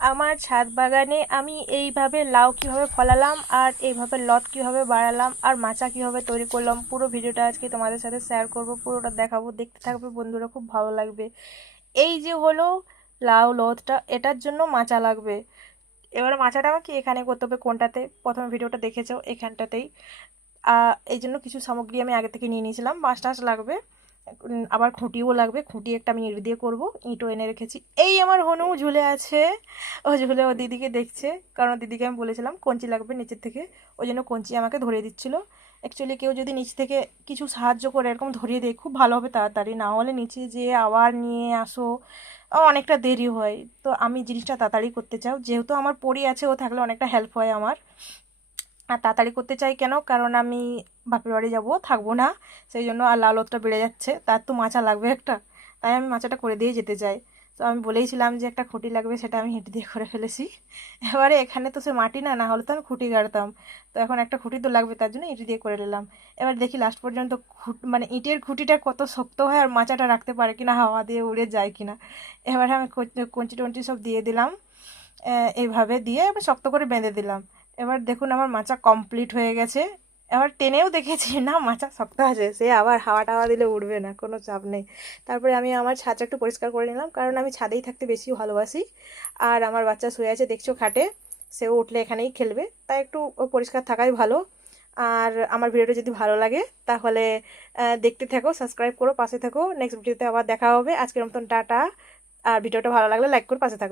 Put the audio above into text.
আমার ছাদ বাগানে আমি এইভাবে লাউ কিভাবে ফলালাম আর এইভাবে লত কিভাবে বাড়ালাম আর মাচা কিভাবে তৈরি করলাম পুরো ভিডিওটা আজকে তোমাদের সাথে শেয়ার করব, পুরোটা দেখাবো, দেখতে থাকবে বন্ধুরা, খুব ভালো লাগবে। এই যে হলো লাউ লতটা, এটার জন্য মাচা লাগবে। এবার মাচাটা আমাকে এখানে করতে হবে, কোনটাতে প্রথমে ভিডিওটা দেখেছো এখানটাতেই। এই জন্য কিছু সামগ্রী আমি আগে থেকে নিয়ে নিয়েছিলাম, বাঁশ টাশ লাগবে, আবার খুঁটিও লাগবে। খুঁটি একটা আমি ইট দিয়ে করবো, ইঁটও এনে রেখেছি। এই আমার হনু ঝুলে আছে, ও ঝুলে ও দিদিকে দেখছে, কারণ দিদিকে আমি বলেছিলাম কঞ্চি লাগবে নিচের থেকে, ওই জন্য কঞ্চি আমাকে ধরিয়ে দিচ্ছিলো। অ্যাকচুয়ালি কেউ যদি নিচ থেকে কিছু সাহায্য করে এরকম ধরিয়ে দেয় খুব ভালো হবে তাড়াতাড়ি, না হলে নিচে যেয়ে আবার নিয়ে আসো, অনেকটা দেরি হয়। তো আমি জিনিসটা তাড়াতাড়ি করতে চাও, যেহেতু আমার পড়ি আছে, ও থাকলে অনেকটা হেল্প হয় আমার। আর তাড়াতাড়ি করতে চাই কেন, কারণ আমি বাপের বাড়ি যাবো, থাকবো না, সেই জন্য। আর লালতটা বেড়ে যাচ্ছে, তার তো মাচা লাগবে একটা, তাই আমি মাচাটা করে দিয়ে যেতে চাই। তো আমি বলেইছিলাম যে একটা খুঁটি লাগবে, সেটা আমি হেঁটে দিয়ে করে ফেলেছি। এবারে এখানে তো সে মাটি না, না হলে তো আমি খুঁটি গাড়তাম। তো এখন একটা খুঁটি তো লাগবে, তার জন্য ইঁট দিয়ে করে নিলাম। এবার দেখি লাস্ট পর্যন্ত মানে ইটের খুঁটিটা কত শক্ত হয় আর মাচাটা রাখতে পারে কিনা, হাওয়া দিয়ে উড়ে যায় কিনা। এবারে আমি কঞ্চি টঞ্চি সব দিয়ে দিলাম, এইভাবে দিয়ে এবার শক্ত করে বেঁধে দিলাম। এবার দেখুন আমার মাচা কমপ্লিট হয়ে গেছে। এবার টেনেও দেখেছি না মাচা শক্ত আছে, সে আবার হাওয়া টাওয়া দিলে উঠবে না, কোনো চাপ নেই। তারপরে আমি আমার ছাদটা একটু পরিষ্কার করে নিলাম, কারণ আমি ছাদেই থাকতে বেশি ভালোবাসি। আর আমার বাচ্চা শুয়ে আছে দেখছো খাটে, সেও উঠলে এখানেই খেলবে, তাই একটু পরিষ্কার থাকাই ভালো। আর আমার ভিডিওটা যদি ভালো লাগে তাহলে দেখতে থাকো, সাবস্ক্রাইব করো, পাশে থাকো। নেক্সট ভিডিওতে আবার দেখা হবে। আজকের মতন টাটা। আর ভিডিওটা ভালো লাগলে লাইক করে পাশে থাকো।